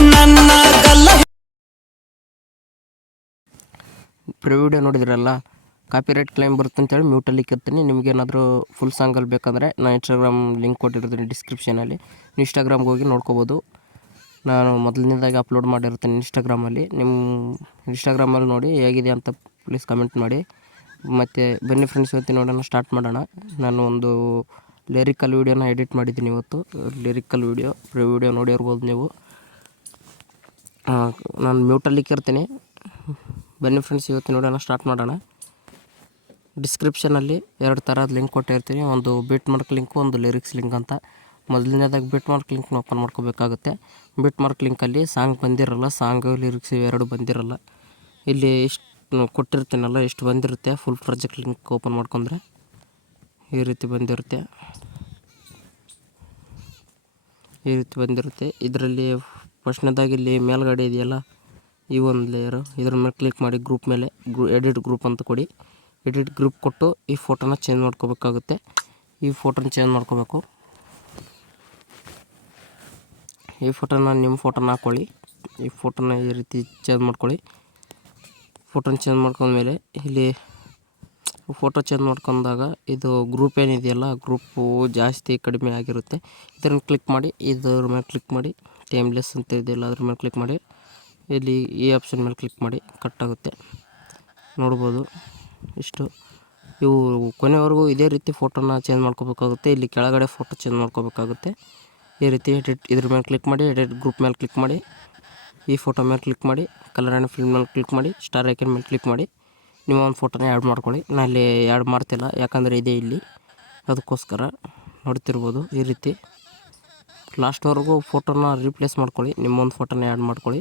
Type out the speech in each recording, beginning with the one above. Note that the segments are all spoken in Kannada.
ನನ್ನ ಗಲ್ಲ ವಿಡಿಯೋ ನೋಡಿದ್ರಲ್ಲ, ಕಾಪಿರೈಟ್ ಕ್ಲೈಮ್ ಬರುತ್ತೆ ಅಂತೇಳಿ ಮ್ಯೂಟಲ್ಲಿ ಇರ್ತೀನಿ. ನಿಮಗೇನಾದರೂ ಫುಲ್ ಸಾಂಗಲ್ಲಿ ಬೇಕಂದರೆ ನಾನು ಇನ್ಸ್ಟಾಗ್ರಾಮ್ ಲಿಂಕ್ ಕೊಟ್ಟಿರ್ತೀನಿ ಡಿಸ್ಕ್ರಿಪ್ಷನಲ್ಲಿ. ನೀವು ಇನ್ಸ್ಟಾಗ್ರಾಮ್ಗೆ ಹೋಗಿ ನೋಡ್ಕೋಬೋದು. ನಾನು ಮೊದಲನೇದಾಗಿ ಅಪ್ಲೋಡ್ ಮಾಡಿರ್ತೀನಿ ಇನ್ಸ್ಟಾಗ್ರಾಮಲ್ಲಿ. ನಿಮ್ಮ ಇನ್ಸ್ಟಾಗ್ರಾಮಲ್ಲಿ ನೋಡಿ ಹೇಗಿದೆ ಅಂತ ಪ್ಲೀಸ್ ಕಮೆಂಟ್ ಮಾಡಿ. ಮತ್ತು ಬನ್ನಿ ಫ್ರೆಂಡ್ಸ್, ಇವತ್ತು ನೋಡೋಣ, ಸ್ಟಾರ್ಟ್ ಮಾಡೋಣ. ನಾನು ಒಂದು ಲಿರಿಕಲ್ ವೀಡಿಯೋನ ಎಡಿಟ್ ಮಾಡಿದ್ದೀನಿ ಇವತ್ತು. ಲಿರಿಕಲ್ ವೀಡಿಯೋ ನೋಡಿರ್ಬೋದು ನೀವು. ನಾನು ಮ್ಯೂಟಲ್ಲಿ ಇರ್ತೀನಿ. ಬನ್ನಿ ಫ್ರೆಂಡ್ಸ್, ಇವತ್ತು ನೋಡೋಣ, ಸ್ಟಾರ್ಟ್ ಮಾಡೋಣ. ಡಿಸ್ಕ್ರಿಪ್ಷನಲ್ಲಿ 2 ಥರದ ಲಿಂಕ್ ಕೊಟ್ಟಿರ್ತೀನಿ. ಒಂದು ಬೀಟ್ ಮಾರ್ಕ್ ಲಿಂಕು, ಒಂದು ಲಿರಿಕ್ಸ್ ಲಿಂಕ್ ಅಂತ. ಮೊದಲನೇದಾಗಿ ಬೀಟ್ ಮಾರ್ಕ್ ಲಿಂಕ್ನ ಓಪನ್ ಮಾಡ್ಕೋಬೇಕಾಗುತ್ತೆ. ಬೀಟ್ ಮಾರ್ಕ್ ಲಿಂಕಲ್ಲಿ ಸಾಂಗ್ ಬಂದಿರಲ್ಲ, ಸಾಂಗು ಲಿರಿಕ್ಸ್ ಇವೆರಡು ಬಂದಿರಲ್ಲ. ಇಲ್ಲಿ ಇಷ್ಟು ಕೊಟ್ಟಿರ್ತೀನಲ್ಲ, ಇಷ್ಟು ಬಂದಿರುತ್ತೆ. ಫುಲ್ ಪ್ರಾಜೆಕ್ಟ್ ಲಿಂಕ್ ಓಪನ್ ಮಾಡ್ಕೊಂಡ್ರೆ ಈ ರೀತಿ ಬಂದಿರುತ್ತೆ. ಇದರಲ್ಲಿ ಫಸ್ಟ್ನೇದಾಗಿ ಇಲ್ಲಿ ಮೇಲ್ಗಡೆ ಇದೆಯಲ್ಲ, ಈ ಒಂದು ಲೇಯರು, ಇದ್ರ ಮೇಲೆ ಕ್ಲಿಕ್ ಮಾಡಿ ಗ್ರೂಪ್ ಮೇಲೆ ಎಡಿಟ್ ಗ್ರೂಪ್ ಅಂತ ಕೊಡಿ. ಎಡಿಟ್ ಗ್ರೂಪ್ ಕೊಟ್ಟು ಈ ಫೋಟೋನ ಚೇಂಜ್ ಮಾಡ್ಕೋಬೇಕಾಗುತ್ತೆ. ಈ ಫೋಟೋನ ನಿಮ್ಮ ಫೋಟೋನ ಹಾಕ್ಕೊಳ್ಳಿ. ಈ ಫೋಟೋನ ಈ ರೀತಿ ಚೇಂಜ್ ಮಾಡ್ಕೊಳ್ಳಿ. ಫೋಟೋನ ಚೇಂಜ್ ಮಾಡ್ಕೊಂಡ್ಮೇಲೆ ಇಲ್ಲಿ ಫೋಟೋ ಚೇಂಜ್ ಮಾಡ್ಕೊಂಡಾಗ ಇದು ಗ್ರೂಪ್ ಏನಿದೆಯಲ್ಲ, ಗ್ರೂಪು ಜಾಸ್ತಿ ಕಡಿಮೆ ಆಗಿರುತ್ತೆ. ಇದನ್ನು ಕ್ಲಿಕ್ ಮಾಡಿ, ಇದ್ರ ಮೇಲೆ ಕ್ಲಿಕ್ ಮಾಡಿ, ಟೈಮ್ಲೆಸ್ ಅಂತ ಇದೆಯಲ್ಲ ಅದ್ರ ಮೇಲೆ ಕ್ಲಿಕ್ ಮಾಡಿ, ಇಲ್ಲಿ ಈ ಆಪ್ಷನ್ ಮೇಲೆ ಕ್ಲಿಕ್ ಮಾಡಿ, ಕಟ್ ಆಗುತ್ತೆ. ನೋಡ್ಬೋದು ಇಷ್ಟು. ಇವು ಕೊನೆವರೆಗೂ ಇದೇ ರೀತಿ ಫೋಟೋನ ಚೇಂಜ್ ಮಾಡ್ಕೋಬೇಕಾಗುತ್ತೆ. ಇಲ್ಲಿ ಕೆಳಗಡೆ ಫೋಟೋ ಚೇಂಜ್ ಮಾಡ್ಕೋಬೇಕಾಗುತ್ತೆ. ಈ ರೀತಿ ಇದ್ರ ಮೇಲೆ ಕ್ಲಿಕ್ ಮಾಡಿ, ಎಡಿಟ್ ಗ್ರೂಪ್ ಮೇಲೆ ಕ್ಲಿಕ್ ಮಾಡಿ, ಈ ಫೋಟೋ ಮೇಲೆ ಕ್ಲಿಕ್ ಮಾಡಿ, ಕಲರ್ ಆ್ಯಂಡ್ ಫಿಲ್ಮ್ ಮೇಲೆ ಕ್ಲಿಕ್ ಮಾಡಿ, ಸ್ಟಾರ್ ಐಕನ್ ಮೇಲೆ ಕ್ಲಿಕ್ ಮಾಡಿ, ನೀವು ಒಂದು ಫೋಟೋನ ಆ್ಯಡ್ ಮಾಡ್ಕೊಳ್ಳಿ. ನಾನು ಇಲ್ಲಿ ಆ್ಯಡ್ ಮಾಡ್ತಿಲ್ಲ, ಯಾಕಂದರೆ ಇದೇ ಇಲ್ಲಿ, ಅದಕ್ಕೋಸ್ಕರ. ನೋಡ್ತಿರ್ಬೋದು ಈ ರೀತಿ. ಲಾಸ್ಟ್ವರೆಗೂ ಫೋಟೋನ ರೀಪ್ಲೇಸ್ ಮಾಡ್ಕೊಳ್ಳಿ, ನಿಮ್ಮೊಂದು ಫೋಟೋನ ಆ್ಯಡ್ ಮಾಡ್ಕೊಳ್ಳಿ.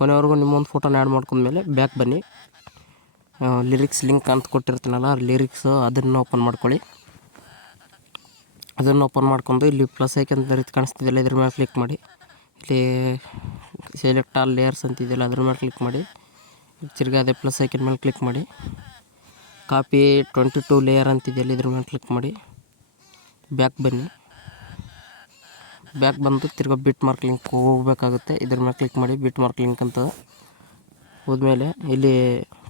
ಕೊನೆವರೆಗೂ ನಿಮ್ಮೊಂದು ಫೋಟೋನ ಆ್ಯಡ್ ಮಾಡ್ಕೊಂಡ್ಮೇಲೆ ಬ್ಯಾಕ್ ಬನ್ನಿ. ಲಿರಿಕ್ಸ್ ಲಿಂಕ್ ಅಂತ ಕೊಟ್ಟಿರ್ತೀನಲ್ಲ, ಲಿರಿಕ್ಸು ಅದನ್ನು ಓಪನ್ ಮಾಡ್ಕೊಳ್ಳಿ. ಅದನ್ನು ಓಪನ್ ಮಾಡ್ಕೊಂಡು ಇಲ್ಲಿ ಪ್ಲಸ್ ಐಕನ್ ರೀತಿ ಕಾಣಿಸ್ತಿದೆಯಲ್ಲ, ಇದ್ರ ಮೇಲೆ ಕ್ಲಿಕ್ ಮಾಡಿ. ಇಲ್ಲಿ ಸೆಲೆಕ್ಟ್ ಆಲ್ ಲೇಯರ್ಸ್ ಅಂತಿದೆಯಲ್ಲ, ಅದ್ರ ಮೇಲೆ ಕ್ಲಿಕ್ ಮಾಡಿ. ತಿರ್ಗಿ ಅದೇ ಪ್ಲಸ್ ಐಕನ್ ಮೇಲೆ ಕ್ಲಿಕ್ ಮಾಡಿ. ಕಾಪಿ 22 ಲೇಯರ್ ಅಂತಿದೆಯಲ್ಲ, ಇದ್ರ ಮೇಲೆ ಕ್ಲಿಕ್ ಮಾಡಿ. ಬ್ಯಾಕ್ ಬನ್ನಿ. ಬ್ಯಾಕ್ ಬಂದು ತಿರ್ಗಿ ಬಿಟ್ ಮಾರ್ಕ್ ಲಿಂಕ್ ಹೋಗಬೇಕಾಗುತ್ತೆ. ಇದ್ರ ಮೇಲೆ ಕ್ಲಿಕ್ ಮಾಡಿ, ಬಿಟ್ ಮಾರ್ಕ್ ಲಿಂಕ್ ಅಂತ ಹೋದ್ಮೇಲೆ ಇಲ್ಲಿ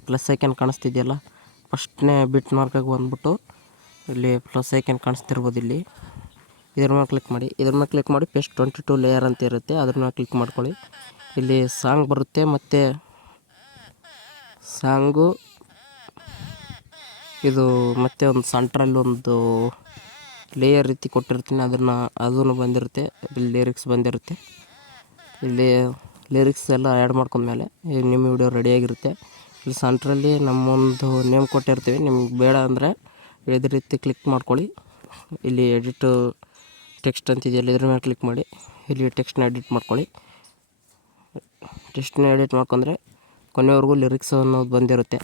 ಪ್ಲಸ್ ಐಕನ್ ಕಾಣಿಸ್ತಿದೆಯಲ್ಲ, ಫಸ್ಟ್ನೇ ಬಿಟ್ ಮಾರ್ಕಾಗಿ ಬಂದ್ಬಿಟ್ಟು ಇಲ್ಲಿ ಪ್ಲಸ್ ಐಕನ್ ಕಾಣಿಸ್ತಿರ್ಬೋದು. ಇಲ್ಲಿ ಇದ್ರ ಮೇಲೆ ಕ್ಲಿಕ್ ಮಾಡಿ. ಇದ್ರ ಮೇಲೆ ಕ್ಲಿಕ್ ಮಾಡಿ ಪೇಸ್ಟ್ 22 ಲೇಯರ್ ಅಂತ ಇರುತ್ತೆ, ಅದ್ರ ಮೇಲೆ ಕ್ಲಿಕ್ ಮಾಡ್ಕೊಳ್ಳಿ. ಇಲ್ಲಿ ಸಾಂಗ್ ಬರುತ್ತೆ, ಮತ್ತು ಸಾಂಗು ಇದು ಮತ್ತು ಒಂದು ಸೆಂಟ್ರಲ್ಲಿ ಒಂದು ಲೇಯರ್ ರೀತಿ ಕೊಟ್ಟಿರ್ತೀನಿ, ಅದನ್ನು ಬಂದಿರುತ್ತೆ. ಇಲ್ಲಿ ಲಿರಿಕ್ಸ್ ಬಂದಿರುತ್ತೆ. ಇಲ್ಲಿ ಲಿರಿಕ್ಸ್ ಎಲ್ಲ ಆ್ಯಡ್ ಮಾಡ್ಕೊಂಡ್ಮೇಲೆ ನಿಮ್ಮ ವಿಡಿಯೋ ರೆಡಿಯಾಗಿರುತ್ತೆ. ಇಲ್ಲಿ ಸೆಂಟ್ರಲ್ಲಿ ನಮ್ಮೊಂದು ನೇಮ್ ಕೊಟ್ಟಿರ್ತೀವಿ. ನಿಮ್ಗೆ ಬೇಡ ಅಂದರೆ ಇದೇ ರೀತಿ ಕ್ಲಿಕ್ ಮಾಡ್ಕೊಳ್ಳಿ. ಇಲ್ಲಿ ಎಡಿಟ್ ಟೆಕ್ಸ್ಟ್ ಅಂತಿದೆಯಲ್ಲ, ಇದ್ರ ಮೇಲೆ ಕ್ಲಿಕ್ ಮಾಡಿ, ಇಲ್ಲಿ ಟೆಕ್ಸ್ಟ್ನ ಎಡಿಟ್ ಮಾಡ್ಕೊಳ್ಳಿ. ಟೆಕ್ಸ್ಟ್ನ ಎಡಿಟ್ ಮಾಡ್ಕೊಂಡ್ರೆ ಕೊನೆವರೆಗೂ ಲಿರಿಕ್ಸ್ ಅನ್ನೋದು ಬಂದಿರುತ್ತೆ.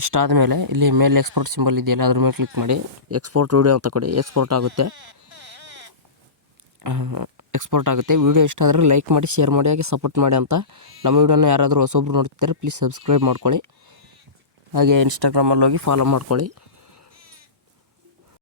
ಇಷ್ಟಾದ ಮೇಲೆ ಇಲ್ಲಿ ಮೇಲೆ ಎಕ್ಸ್ಪೋರ್ಟ್ ಸಿಂಬಲ್ ಇದೆಯಲ್ಲ, ಅದ್ರ ಮೇಲೆ ಕ್ಲಿಕ್ ಮಾಡಿ, ಎಕ್ಸ್ಪೋರ್ಟ್ ವಿಡಿಯೋ ಅಂತ ಕೊಡಿ. ಎಕ್ಸ್ಪೋರ್ಟ್ ಆಗುತ್ತೆ. ವಿಡಿಯೋ ಇಷ್ಟ ಆದರೆ ಲೈಕ್ ಮಾಡಿ, ಶೇರ್ ಮಾಡಿ, ಹಾಗೆ ಸಪೋರ್ಟ್ ಮಾಡಿ ಅಂತ. ನಮ್ಮ ವಿಡಿಯೋನ ಯಾರಾದರೂ ಹೊಸೊಬ್ರು ನೋಡ್ತಿದ್ದಾರೆ, ಪ್ಲೀಸ್ ಸಬ್ಸ್ಕ್ರೈಬ್ ಮಾಡ್ಕೊಳ್ಳಿ. ಹಾಗೆ ಇನ್ಸ್ಟಾಗ್ರಾಮಲ್ಲಿ ಹೋಗಿ ಫಾಲೋ ಮಾಡ್ಕೊಳ್ಳಿ.